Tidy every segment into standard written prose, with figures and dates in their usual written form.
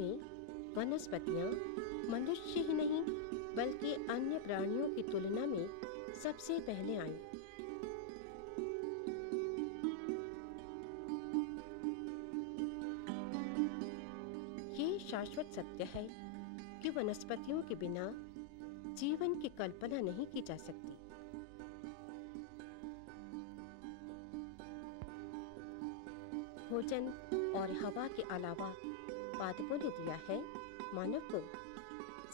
में वनस्पतियां मनुष्य ही नहीं बल्कि अन्य प्राणियों की तुलना में सबसे पहले आईं। ये शाश्वत सत्य है कि वनस्पतियों के बिना जीवन की कल्पना नहीं की जा सकती। भोजन और हवा के अलावा पादपों ने दिया है मानव को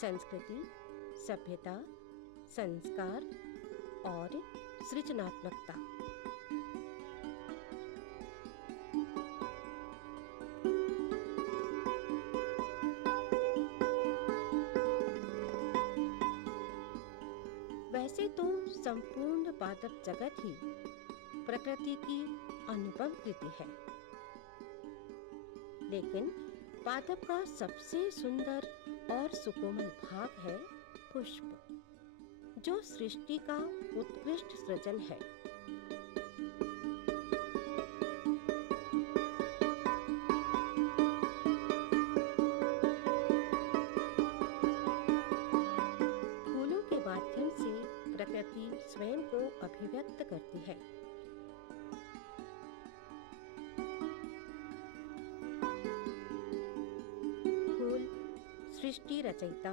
संस्कृति, सभ्यता, संस्कार और सृजनात्मकता। वैसे तो संपूर्ण पादप जगत ही प्रकृति की अनुपम कृति है, लेकिन पादप का सबसे सुंदर और सुकोमल भाग है पुष्प, जो सृष्टि का उत्कृष्ट सृजन है। फूलों के माध्यम से प्रकृति स्वयं को अभिव्यक्त करती है। सृष्टि रचयिता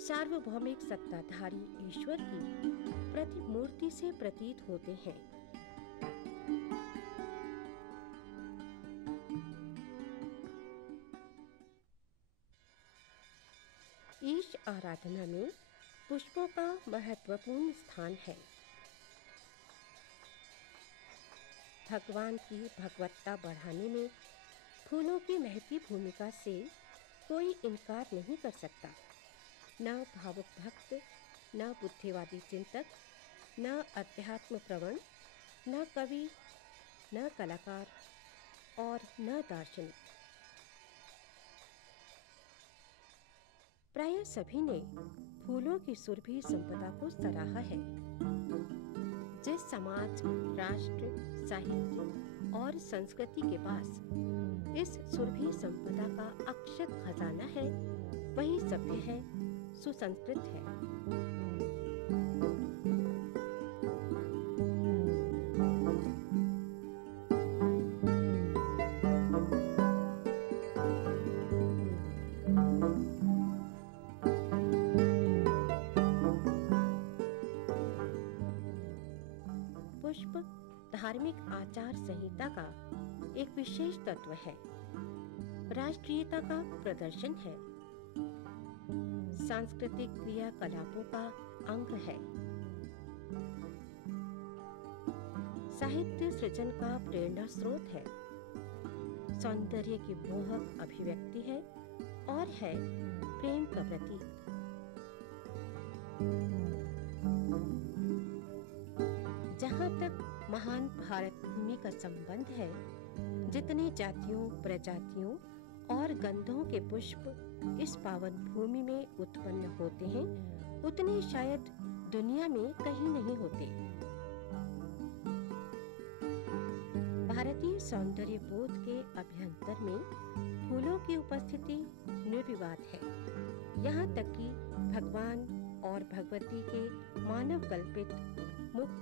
सार्वभौमिक सत्ताधारी ईश्वर की प्रतिमूर्ति से प्रतीत होते हैं। ईश आराधना में पुष्पों का महत्वपूर्ण स्थान है। भगवान की भगवत्ता बढ़ाने में फूलों की महती भूमिका से कोई इनकार नहीं कर सकता। न भावुक भक्त, न बुद्धिवादी चिंतक, न अध्यात्म प्रवण, न कवि, न कलाकार और न दार्शनिक। प्राय सभी ने फूलों की सुरभि संपदा को सराहा है। जिस समाज, राष्ट्र, साहित्य और संस्कृति के पास इस सुरभि संपदा का अक्षत खजाना है, वही सभ्य है, सुसंस्कृत है। पुष्प धार्मिक आचार संहिता का एक विशेष तत्व है, राष्ट्रीयता का प्रदर्शन है, सांस्कृतिक क्रियाकलापों का अंग है, साहित्य सृजन का प्रेरणा स्रोत है, सौंदर्य की मोहक अभिव्यक्ति है और है प्रेम का प्रतीक। जहाँ तक महान भारत भूमि का संबंध है, जितने जातियों, प्रजातियों और गंधों के पुष्प इस पावन भूमि में उत्पन्न होते हैं, उतने शायद दुनिया में कहीं नहीं होते। भारतीय सौंदर्य बोध के अभ्यंतर में फूलों की उपस्थिति निर्विवाद है। यहाँ तक कि भगवान और भगवती के मानव कल्पित मुख,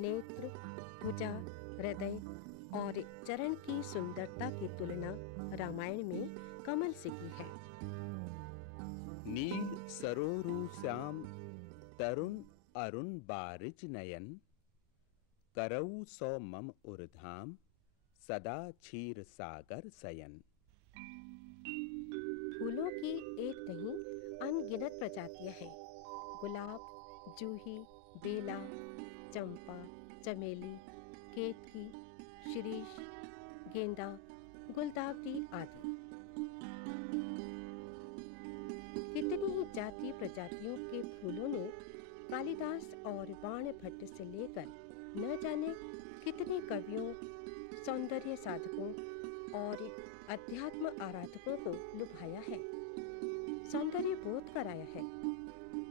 नेत्र, भुजा, हृदय और चरण की सुंदरता की तुलना रामायण में कमल से की है। नील सरोरु श्याम तरुण अरुण बारिज नयन, करऊ सौ मम उर्धाम सदा क्षीर सागर सयन। फूलों की एक नहीं अनगिनत प्रजातियां हैं। गुलाब, जूही, बेला, चंपा, चमेली, केतकी, शिरीष, गेंदा, गुलदावरी आदि। कितनी ही जाति प्रजातियों के फूलों ने कालिदास और बाणभट्ट से लेकर न जाने कितने कवियों, सौंदर्य साधकों और अध्यात्म आराधकों को लुभाया है, सौंदर्य बोध कराया है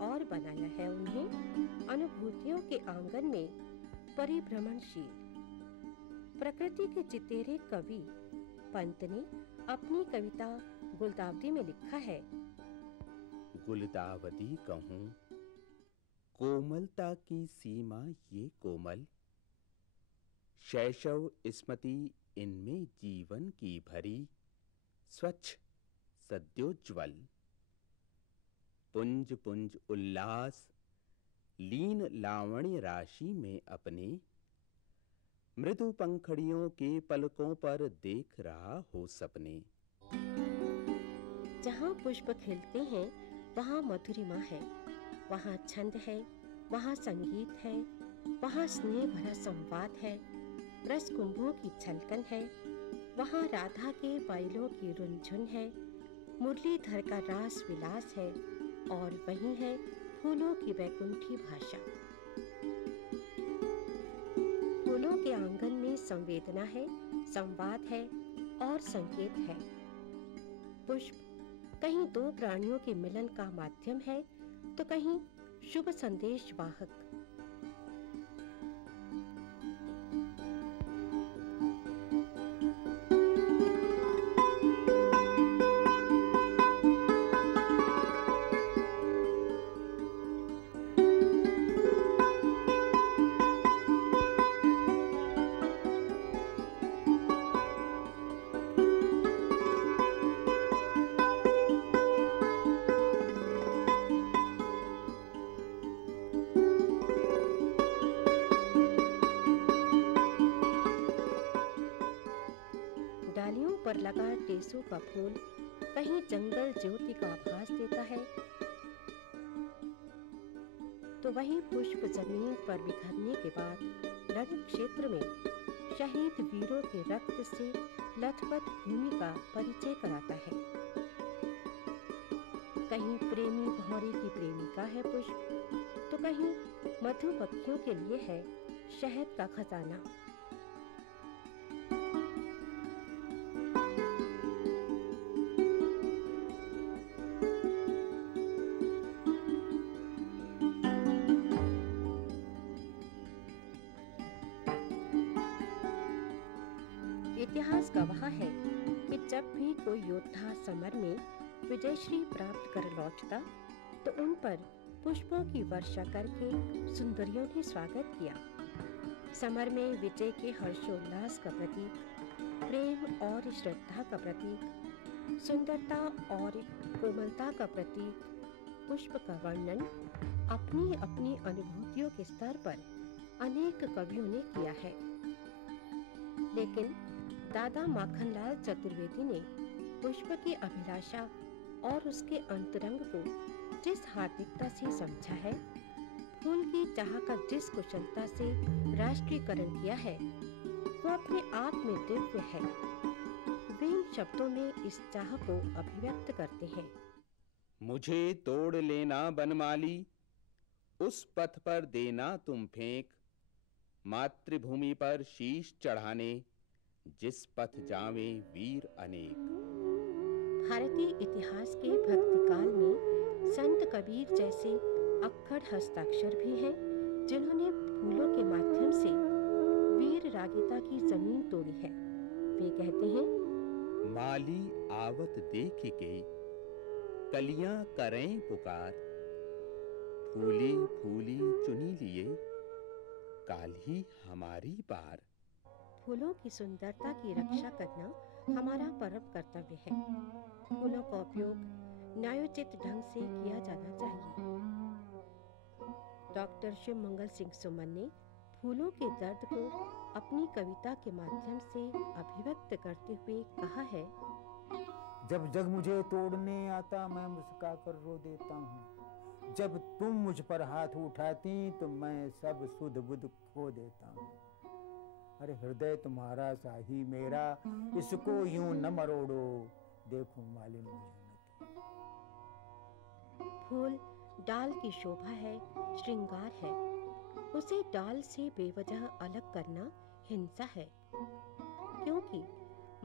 और बनाया है उन्हें अनुभूतियों के आंगन में परिभ्रमणशील। प्रकृति के चितेरे कवि पंत ने अपनी कविता गुलदावदी में लिखा है, गुलदावदी कहूँ, कोमलता की सीमा ये कोमल, शैशव स्मृति इनमें जीवन की भरी, स्वच्छ सद्योज्वल, पुंज पुंज उल्लास लीन लावण्य राशि में अपने, मृदु पंखड़ियों के पलकों पर देख रहा हो सपने। जहाँ पुष्प खिलते हैं वहाँ मधुरिमा है, वहाँ छंद है, वहाँ संगीत है, वहाँ स्नेह भरा संवाद है, रस कुंभों की छलकन है, वहाँ राधा के पायलों की रुनझुन है, मुरलीधर का रास विलास है, और वहीं है फूलों की वैकुंठी भाषा। फूलों के आंगन में संवेदना है, संवाद है और संकेत है। पुष्प कहीं दो प्राणियों के मिलन का माध्यम है, तो कहीं शुभ संदेश वाहक। डालियों पर लगा टेसू का फूल कहीं जंगल ज्योति का आभास देता है, तो वही पुष्प जमीन पर बिखरने के बाद रण क्षेत्र में शहीद वीरों के रक्त से लथपथ भूमि का परिचय कराता है। कहीं प्रेमी भौरे की प्रेमिका है पुष्प, तो कहीं मधु पक्षियों के लिए है शहद का खजाना। इतिहास गवाह है कि जब भी कोई योद्धा समर में विजयश्री प्राप्त कर लौटता, तो उन पर पुष्पों की वर्षा करके सुंदरियों ने स्वागत किया। समर में विजय के हर्षोल्लास का प्रतीक, प्रेम और श्रद्धा का प्रतीक, सुंदरता और कोमलता का प्रतीक पुष्प का वर्णन अपनी अपनी अनुभूतियों के स्तर पर अनेक कवियों ने किया है। लेकिन दादा माखनलाल चतुर्वेदी ने पुष्प की अभिलाषा और उसके अंतरंग को जिस हार्दिकता से समझा है, फूल की चाह का जिस कुशलता से राष्ट्रीयकरण किया है, वो अपने आप में दिव्य है। वे इन शब्दों में इस चाह को अभिव्यक्त करते हैं। मुझे तोड़ लेना बनमाली, उस पथ पर देना तुम फेंक, मातृभूमि पर शीश चढ़ाने, जिस पथ जावे वीर अनेक। भारतीय इतिहास के भक्ति काल में संत कबीर जैसे अक्खड़ हस्ताक्षर भी हैं, जिन्होंने फूलों के माध्यम से वीर रागिता की जमीन तोड़ी है। वे कहते हैं, माली आवत देख के कलियां करें पुकार, फूली फूली चुनी लिए काल्ही हमारी बार। फूलों की सुंदरता की रक्षा करना हमारा परम कर्तव्य है। फूलों का उपयोग न्यायोचित ढंग से किया जाना चाहिए। डॉक्टर शिव मंगल सिंह सुमन ने फूलों के दर्द को अपनी कविता के माध्यम से अभिव्यक्त करते हुए कहा है, जब जग मुझे तोड़ने आता मैं मुस्कुराकर रो देता हूँ, जब तुम मुझ पर हाथ उठाती तो मैं सब सुध बुध खो देता हूँ। अरे हृदय तुम्हारा साही मेरा, इसको यूं न मरोड़ो, देखो मालिन मुझे न। फूल डाल की शोभा है, श्रृंगार है। उसे डाल से बेवजह अलग करना हिंसा है, क्योंकि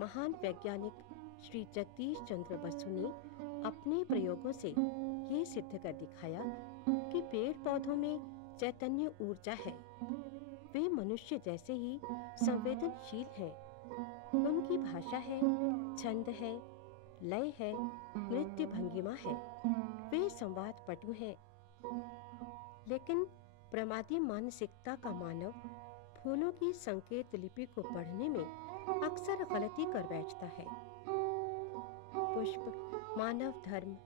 महान वैज्ञानिक श्री जगदीश चंद्र बसु ने अपने प्रयोगों से ये सिद्ध कर दिखाया कि पेड़ पौधों में चैतन्य ऊर्जा है। वे मनुष्य जैसे ही संवेदनशील हैं। उनकी भाषा है, छंद है, लय है, नृत्य भंगिमा है। वे संवाद पटु हैं। लेकिन प्रमादी मानसिकता का मानव फूलों की संकेत लिपि को पढ़ने में अक्सर गलती कर बैठता है। पुष्प मानव धर्म,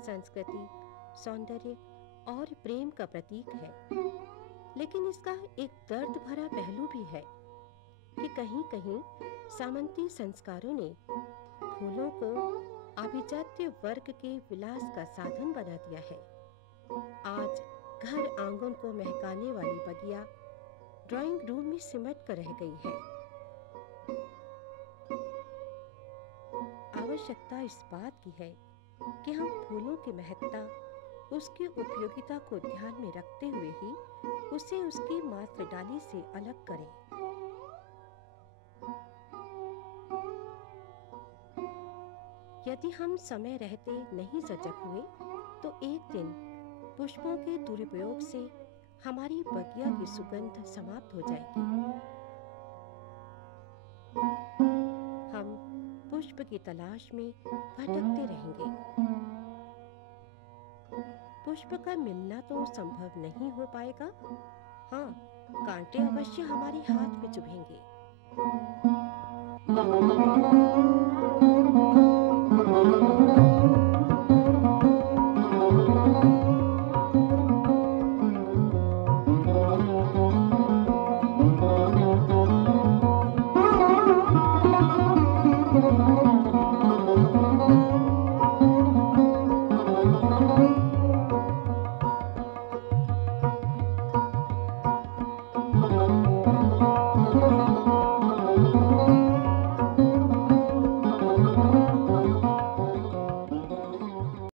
संस्कृति, सौंदर्य और प्रेम का प्रतीक है, लेकिन इसका एक दर्द भरा पहलू भी है कि कहीं-कहीं सामंती संस्कारों ने फूलों को अभिजात्य वर्ग के विलास का साधन बना दिया है। आज घर आंगन को महकाने वाली बगिया ड्राइंग रूम में सिमट कर रह गई है। आवश्यकता इस बात की है कि हम फूलों की महत्ता, उसकी उपयोगिता को ध्यान में रखते हुए ही उसे उसकी मात्र डाली से अलग करें। यदि हम समय रहते नहीं सजग हुए तो एक दिन पुष्पों के दुरुपयोग से हमारी बगिया की सुगंध समाप्त हो जाएगी। हम पुष्प की तलाश में भटकते रहेंगे। पुष्प का मिलना तो संभव नहीं हो पाएगा। हाँ, कांटे अवश्य हमारे हाथ में चुभेंगे।